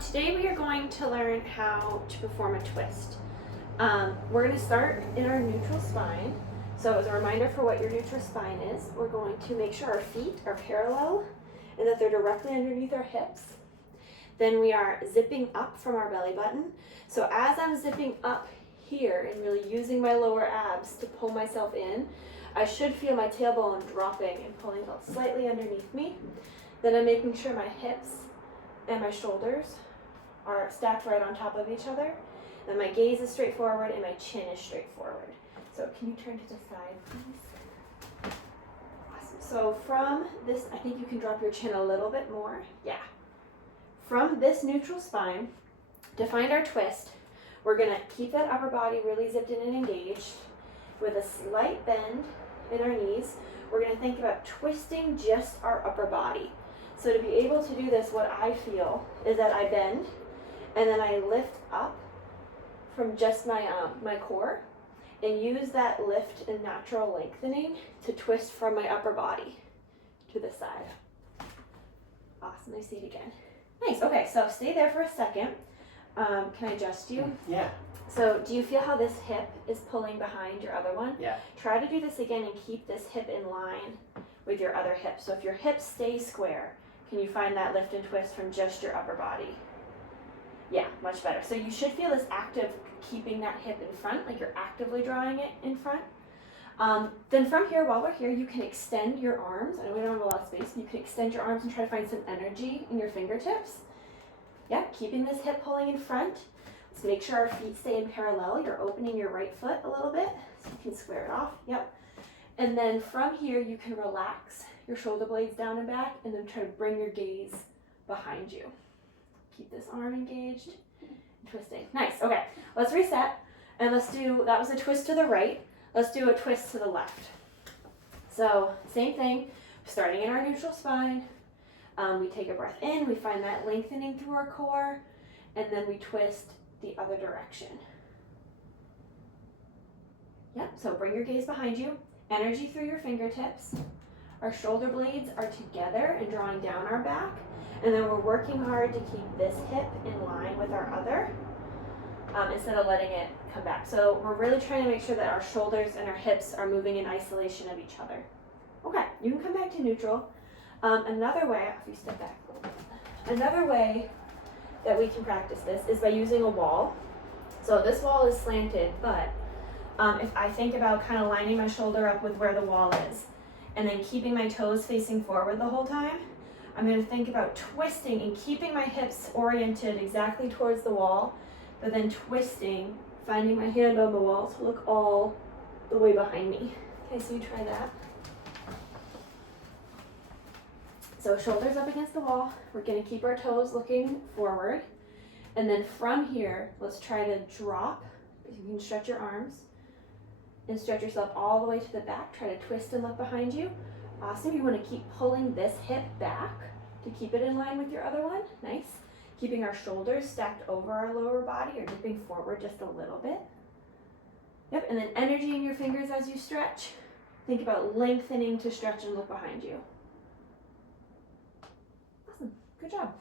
Today we are going to learn how to perform a twist. We're going to start in our neutral spine. So as a reminder for what your neutral spine is, we're going to make sure our feet are parallel and that they're directly underneath our hips. Then we are zipping up from our belly button. So as I'm zipping up here and really using my lower abs to pull myself in, I should feel my tailbone dropping and pulling out slightly underneath me. Then I'm making sure my hips and my shoulders are stacked right on top of each other. Then my gaze is straight forward and my chin is straight forward. So can you turn to the side, please? Awesome. So from this, I think you can drop your chin a little bit more. Yeah. From this neutral spine, to find our twist, we're gonna keep that upper body really zipped in and engaged with a slight bend in our knees. We're gonna think about twisting just our upper body. So to be able to do this, what I feel is that I bend and then I lift up from just my core and use that lift and natural lengthening to twist from my upper body to the side. Awesome, I see it again. Nice, okay, so stay there for a second. Can I adjust you? Yeah. So do you feel how this hip is pulling behind your other one? Yeah. Try to do this again and keep this hip in line with your other hip. So if your hips stay square, can you find that lift and twist from just your upper body? Yeah, much better. So you should feel this active keeping that hip in front, like you're actively drawing it in front. Then from here, while we're here, you can extend your arms. I know we don't have a lot of space. You can extend your arms and try to find some energy in your fingertips. Yeah, keeping this hip pulling in front. Let's make sure our feet stay in parallel. You're opening your right foot a little bit so you can square it off. Yep. And then from here, you can relax your shoulder blades down and back and then try to bring your gaze behind you. Keep this arm engaged and twisting. Nice, okay, let's reset and let's do, that was a twist to the right. Let's do a twist to the left. So same thing, starting in our neutral spine. We take a breath in, we find that lengthening through our core, and then we twist the other direction. Yep, so bring your gaze behind you, energy through your fingertips. Our shoulder blades are together and drawing down our back, and then we're working hard to keep this hip in line with our other instead of letting it come back. So we're really trying to make sure that our shoulders and our hips are moving in isolation of each other. Okay, you can come back to neutral. Another way, if you step back, another way that we can practice this is by using a wall. So this wall is slanted, but if I think about kind of lining my shoulder up with where the wall is and then keeping my toes facing forward the whole time, I'm going to think about twisting and keeping my hips oriented exactly towards the wall, but then twisting, finding my hand on the wall to look all the way behind me. Okay, so you try that. So shoulders up against the wall, we're going to keep our toes looking forward. And then from here, let's try to drop. You can stretch your arms and stretch yourself all the way to the back. Try to twist and look behind you. Awesome, you want to keep pulling this hip back to keep it in line with your other one. Nice. Keeping our shoulders stacked over our lower body or dipping forward just a little bit. Yep, and then energy in your fingers as you stretch. Think about lengthening to stretch and look behind you. Awesome, good job.